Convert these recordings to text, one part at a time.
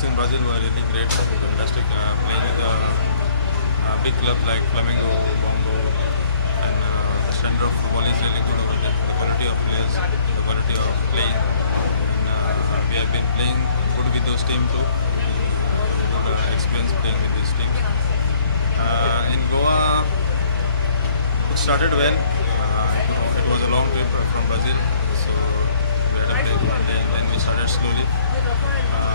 weeks in Brazil were really great, fantastic. Playing with big clubs like Flamengo, Bongo, and the standard of football is really good over there. The quality of players, the quality of playing, and we have been playing good with those teams too. Good experience playing with these teams. In Goa, it started well. It was a long trip from Brazil, so we had a break, and then we started slowly.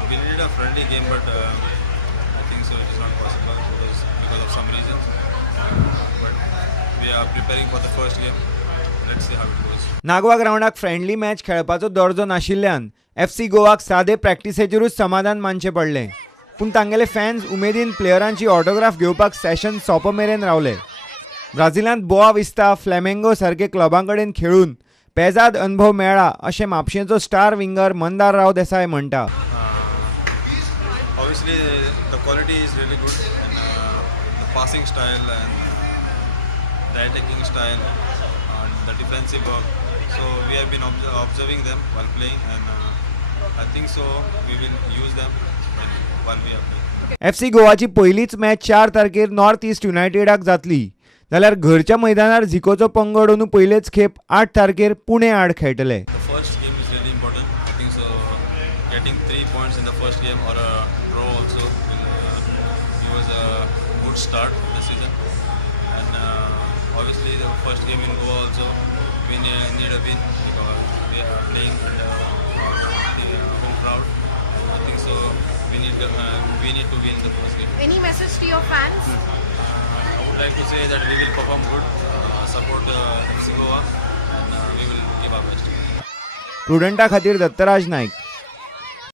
We needed a friendly game, but I think so it is not possible because of some reasons. But we are preparing for the first game. Let's see how it goes. नागवा ग्राउंडाक friendly match खेळपाचो दर्जो नाशिल्ल्यान FC गोवाक सादे प्रॅक्टिसेचेरूच समाधान मानचें पडलें. पूण तांगेले फॅन्स उमेदीन प्लेयरांची ऑटोग्राफ घेवपाक सेशन सोंप मेरेन रावले. ब्राझिलांत बोआ विस्ता, फ्लॅमेंगो सारके क्लबां कडेन खेळून पेजाद अनुभव मेळ्ळा अशें म्हापशेंचो स्टार विंगर मंदार राव देसाय म्हणटा. Obviously, the quality is really good, and the passing style and the attacking style and the defensive work. So we have been observing them while playing, and I think so we will use them while we are playing. FC गोवाची पयलीच match 4 तारखेर north east युनायटेडाक जातली, जाल्यार घरच्या मैदानार झिकोचो पंगड अंदू पयलेच खेप 8 तारखेर पुणे आड खेळटले. The first game is really important. I think so. Getting 3 points in the first game or a draw also will give us a good start the season. And obviously the first game in Goa also we need a win because we are playing under the home crowd. I think so. We need to win the first game. Any message to your fans? I would like to say that we will perform good, support FC Goa, and we will give our best. प्रुडंटा खातीर दत्तराज नायक.